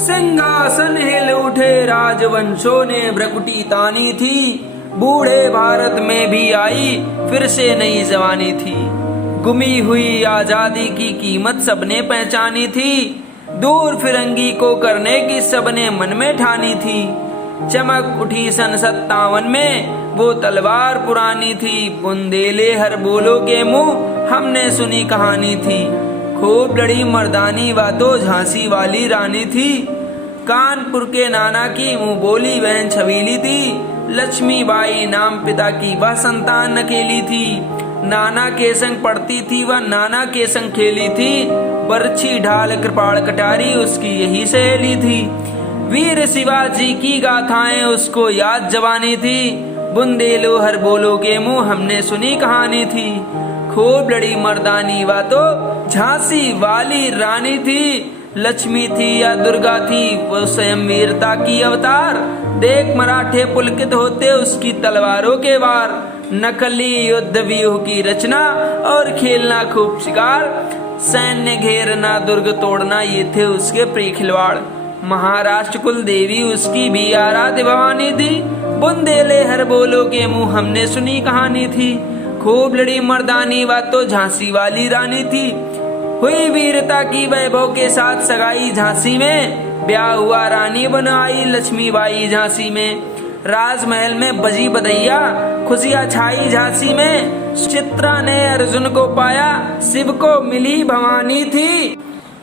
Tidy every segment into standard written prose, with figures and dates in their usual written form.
सिंहासन हिल उठे राजवंशों ने भ्रकुटी तानी थी। बूढ़े भारत में भी आई फिर से नई जवानी थी। गुमी हुई आजादी की कीमत सबने पहचानी थी। दूर फिरंगी को करने की सबने मन में ठानी थी। चमक उठी सन 57 में वो तलवार पुरानी थी। बुंदेले हर बोलो के मुंह हमने सुनी कहानी थी। खूब लड़ी मर्दानी बातों झांसी वाली रानी थी। कानपुर के नाना की मुंह बोली बहन छबीली थी। लक्ष्मीबाई नाम पिता की वह संतान अकेली थी। नाना के संग पढ़ती थी वह नाना के संग खेली थी। बरछी ढाल कृपाण कटारी उसकी यही सहेली थी। वीर शिवाजी की गाथाएं उसको याद जवानी थी। बुंदेलो हर बोलो के मुंह हमने सुनी कहानी थी। खूब लड़ी मर्दानी बातों झांसी वाली रानी थी। लक्ष्मी थी या दुर्गा थी वो स्वयं वीरता की अवतार। देख मराठे पुलकित होते उसकी तलवारों के वार। नकली युद्ध व्यूह की रचना और खेलना खूब शिकार। सैन्य घेरना दुर्ग तोड़ना ये थे उसके प्रिय खिलवाड़। महाराष्ट्र कुल देवी उसकी भी आराध्य भवानी थी। बुंदेले हर बोलो के मुंह हमने सुनी कहानी थी। खूब लड़ी मर्दानी बातों झांसी वाली रानी थी। हुई वीरता की वैभव के साथ सगाई झांसी में। ब्याह हुआ रानी बनाई लक्ष्मीबाई झांसी में। राजमहल में बजी बधैया खुशियां छाई झांसी में। चित्रा ने अर्जुन को पाया शिव को मिली भवानी थी।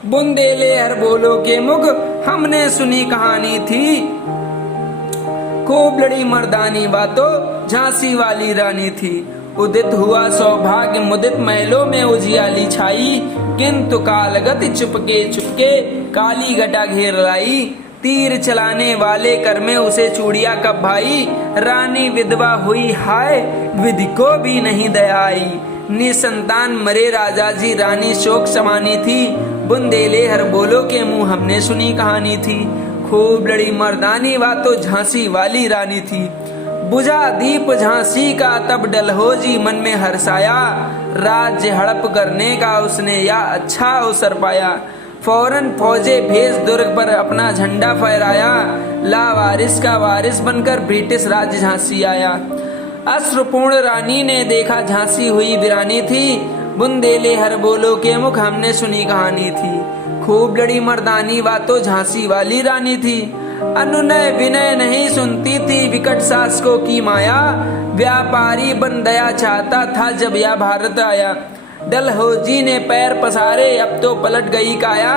बुंदेले हर बोलो के मुख हमने सुनी कहानी थी। खूब लड़ी मर्दानी बातों झांसी वाली रानी थी। उदित हुआ सौभाग्य मुदित महलों में उजियाली छाई। किंतु कालगति चुपके चुपके काली घटा घेर लाई। तीर चलाने वाले कर में उसे चूड़िया कब भाई। रानी विधवा हुई हाय विधि को भी नहीं दया आई। निसंतान मरे राजा जी रानी शोक समानी थी। बुंदेले हर बोलो के मुंह हमने सुनी कहानी थी। खूब लड़ी मर्दानी बातों झांसी वाली रानी थी। बुझा दीप झांसी का तब डलहौजी मन में हर्षाया। राज्य हड़प करने का उसने या अच्छा अवसर पाया। फौरन फौजे भेज दुर्ग पर अपना झंडा फहराया। लावारिस का वारिस बनकर ब्रिटिश राज्य झांसी आया। अश्रुपूर्ण रानी ने देखा झांसी हुई वीरानी थी। बुंदेले हर बोलो के मुख हमने सुनी कहानी थी। खूब लड़ी मर्दानी बातों झांसी वाली रानी थी। अनुनय विनय नहीं सुनती थी विकट शासकों की माया। व्यापारी बन दया चाहता था जब यह भारत आया। डलहौजी ने पैर पसारे अब तो पलट गई काया।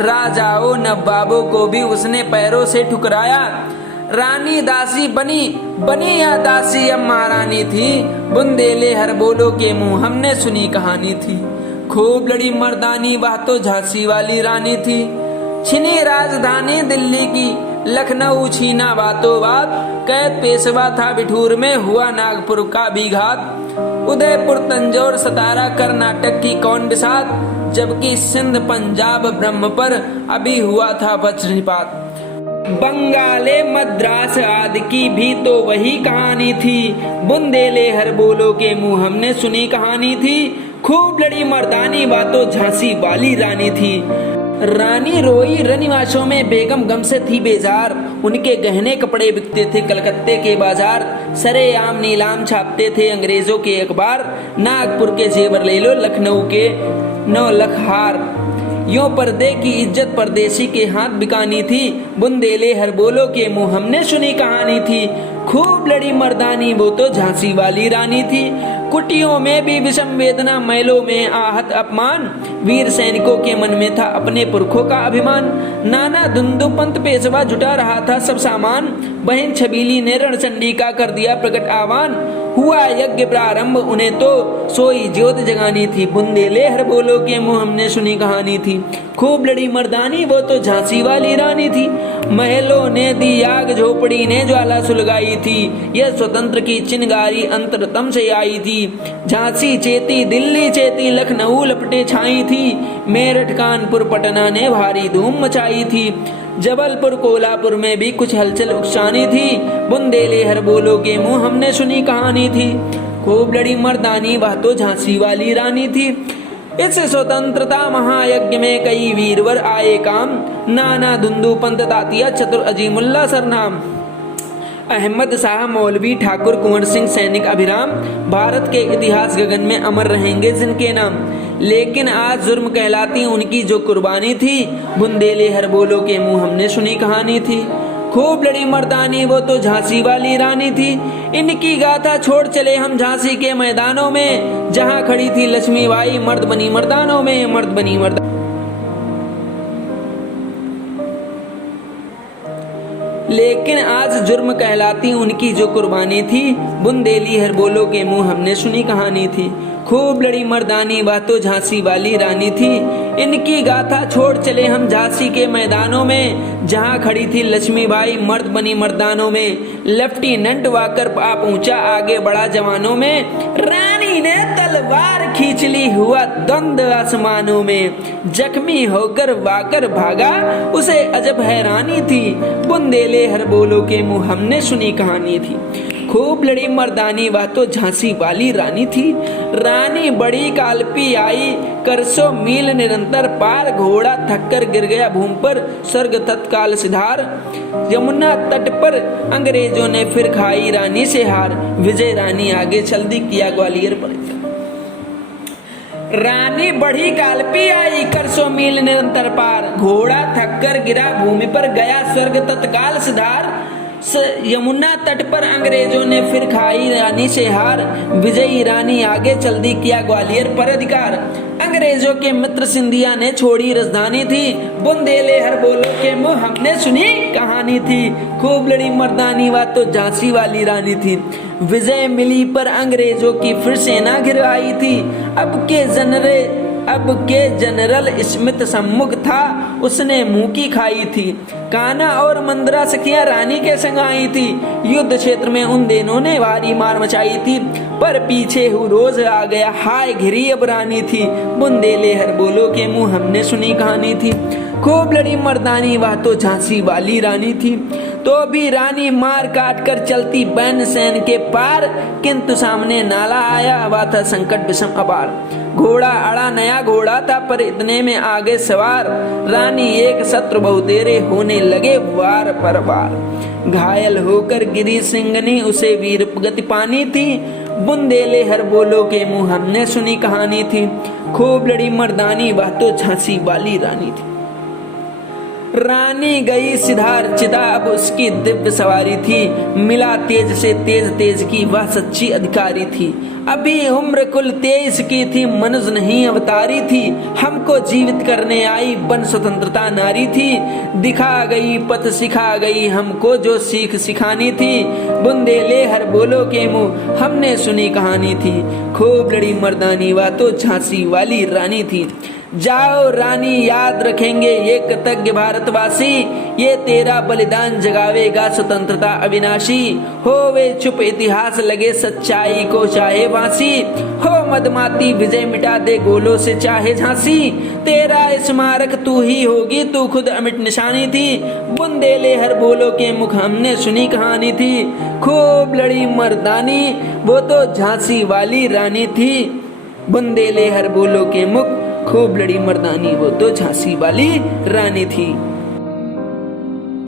राजाओं नवाबों को भी उसने पैरों से ठुकराया। रानी दासी बनी या दासी अब महारानी थी। बुंदेले हर बोलो के मुंह हमने सुनी कहानी थी। खूब लड़ी मर्दानी बातों झांसी वाली रानी थी। छिनी राजधानी दिल्ली की लखनऊ छीना बातों बात। कैद पेशवा था बिठूर में हुआ नागपुर का भी घात। उदयपुर तंजौर सतारा कर्नाटक की कौन बिसात। जबकि सिंध पंजाब ब्रह्म पर अभी हुआ था वज्रपात। बंगाले मद्रास आदि की भी तो वही कहानी थी। बुंदेले हर बोलो के मुंह हमने सुनी कहानी थी। खूब लड़ी मर्दानी बातों झांसी वाली रानी थी। रानी रोई रनिवासों में बेगम गम से थी बेजार। उनके गहने कपड़े बिकते थे कलकत्ते के बाजार। सरेआम नीलाम छापते थे अंग्रेजों के अखबार। नागपुर के जेवर ले लो लखनऊ के 9 लाख हार। यूं पर्दे की इज्जत परदेसी के हाथ बिकानी थी। बुंदेले हर बोलो के मुंह हमने सुनी कहानी थी। खूब लड़ी मर्दानी वो तो झांसी वाली रानी थी। कुटियों में भी विषम वेदना महलों में आहत अपमान। वीर सैनिकों के मन में था अपने पुरखों का अभिमान। नाना धुंधु पंत पेशवा जुटा रहा था सब सामान। बहन छबीली ने रणचंडी का कर दिया प्रकट आह्वान। हुआ यज्ञ प्रारंभ उन्हें तो सोई ज्योत जगानी थी। बुंदेले हर बोलो के मुंह हमने सुनी कहानी थी। खूब लड़ी मर्दानी वो तो झांसी वाली रानी थी। महलों ने दी आग झोपड़ी ने ज्वाला सुलगाई थी। यह स्वतंत्र की चिनगारी अंतरतम से आई थी। झांसी चेती दिल्ली चेती लखनऊ लपटे छाई थी। मेरठ कानपुर पटना ने भारी धूम मचाई थी। जबलपुर कोल्हापुर में भी कुछ हलचल उकसानी थी। बुंदेले हर बोलो के मुंह हमने सुनी कहानी थी। खूब लड़ी मर्दानी वह तो झांसी वाली रानी थी। इस स्वतंत्रता महायज्ञ में कई वीरवर आए काम, नाना धुंधु पंत तातिया चतुर अजीमुल्ला सरनाम। अहमद शाह मौलवी ठाकुर कुंवर सिंह सैनिक अभिराम, भारत के इतिहास गगन में अमर रहेंगे जिनके नाम। लेकिन आज जुर्म कहलाती उनकी जो कुर्बानी थी, बुंदेले हर बोलो के मुंह हमने सुनी कहानी थी। खूब लड़ी मर्दानी वो तो झांसी वाली रानी थी, इनकी गाथा छोड़ चले हम झांसी के मैदानों में, जहां खड़ी थी लक्ष्मीबाई मर्द बनी मर्दानों में, मर्द बनी मर्दानों। लेकिन आज जुर्म कहलाती उनकी जो कुर्बानी थी, बुंदेली हर बोलो के मुंह हमने सुनी कहानी थी। खूब लड़ी मर्दानी वह तो झांसी वाली रानी थी, इनकी गाथा छोड़ चले हम झांसी के मैदानों में, जहां खड़ी थी लक्ष्मीबाई मर्द बनी मर्दानों में। लेफ्टिनेंट वाकर आप ऊंचा आगे बढ़ा जवानों में, रानी ने तलवार खींच ली हुआ द्वंद आसमानों में। जख्मी होकर वाकर भागा उसे अजब हैरानी थी, बुंदेले हर बोलो के मुंह हमने सुनी कहानी थी। खूब लड़ी मर्दानी वह तो झांसी वाली रानी थी, रानी बड़ी कालपी आई कर 100 मील निरंतर पार। घोड़ा थककर गिर गया भूमि पर, स्वर्ग तत्काल सिधार। यमुना तट पर अंग्रेजों ने फिर खाई रानी से हार, विजय रानी आगे चल दी किया ग्वालियर पर। रानी बड़ी कालपी आई कर 100 मील निरंतर पार, घोड़ा थककर गिरा भूमि पर, गया स्वर्ग तत्काल सिधार। यमुना तट पर अंग्रेजों ने फिर खाई रानी से हार, विजयी रानी आगे चल दी किया ग्वालियर पर अधिकार। अंग्रेजों के मित्र सिंधिया ने छोड़ी राजधानी थी, बुंदेले हर बोलो के मुंह हमने सुनी कहानी थी। खूब लड़ी मर्दानी वह तो झांसी वाली रानी थी, विजय मिली पर अंग्रेजों की फिर सेना घिर आई थी। अब के जनरल स्मिथ सम्मुख था, उसने मुंह की खाई थी। कान्हा और मंदरा सखियां रानी के संग आई थी, युद्ध क्षेत्र में उन दोनों ने भारी मार मचाई थी। पर पीछे रोज आ गया हाय घिरी अब रानी थी, बुंदेले हर बोलो के मुंह हमने सुनी कहानी थी। खूब लड़ी मर्दानी वह तो झांसी वाली रानी थी, तो भी रानी मार काट कर चलती बैन सैन के पार। किंतु सामने नाला आया, वह था संकट विषम अपार। घोड़ा अड़ा नया घोड़ा था, पर इतने में आगे सवार। रानी एक शत्रु बहुतेरे होने लगे वार पर वार। घायल होकर गिरी सिंगनी उसे वीर गति पानी थी, बुंदेले हर बोलो के मुंह हमने सुनी कहानी थी। खूब लड़ी मर्दानी वह तो झांसी वाली रानी थी। रानी गई सिधार चिता, अब उसकी दिव्य सवारी थी। मिला तेज से तेज की वह सच्ची अधिकारी थी। अभी उम्र कुल 23 की थी, मनुज नहीं अवतारी थी। हमको जीवित करने आई बन स्वतंत्रता नारी थी। दिखा गई पथ सिखा गई हमको जो सीख सिखानी थी, बुंदेले हर बोलो के मुंह हमने सुनी कहानी थी। खूब लड़ी मर्दानी वह तो झांसी वाली रानी थी। जाओ रानी याद रखेंगे ये कृतज्ञ भारतवासी, ये तेरा बलिदान जगावेगा स्वतंत्रता अविनाशी। हो वे चुप इतिहास लगे सच्चाई को चाहे फांसी, हो मदमाती विजय मिटा दे गोलों से चाहे झांसी। तेरा स्मारक तू ही होगी, तू खुद अमिट निशानी थी। बुंदेले हर बोलो के मुख हमने सुनी कहानी थी। खूब लड़ी मर्दानी वो तो झांसी वाली रानी थी, बुंदेले हर बोलो के मुख खूब लड़ी मर्दानी वो तो झांसी वाली रानी थी।